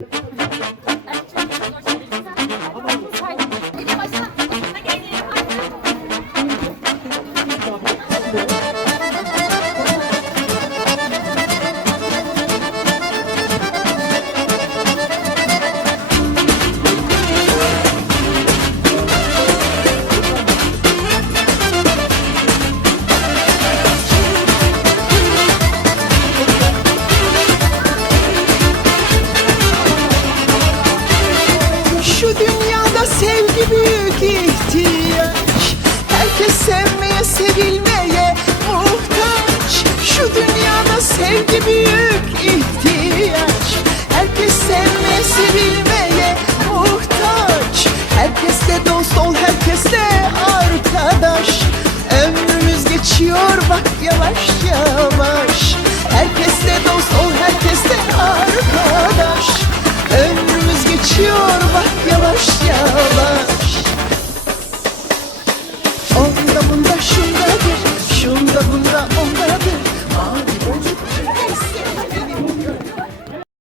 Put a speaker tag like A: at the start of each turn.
A: Şu sevmeye sevilmeye muhtaç. Şu dünyada sevgi büyük ihtiyaç. Herkes sevmeye sevilmeye muhtaç. Herkesle dost ol herkesle arkadaş. Ömrümüz geçiyor bak yavaş yavaş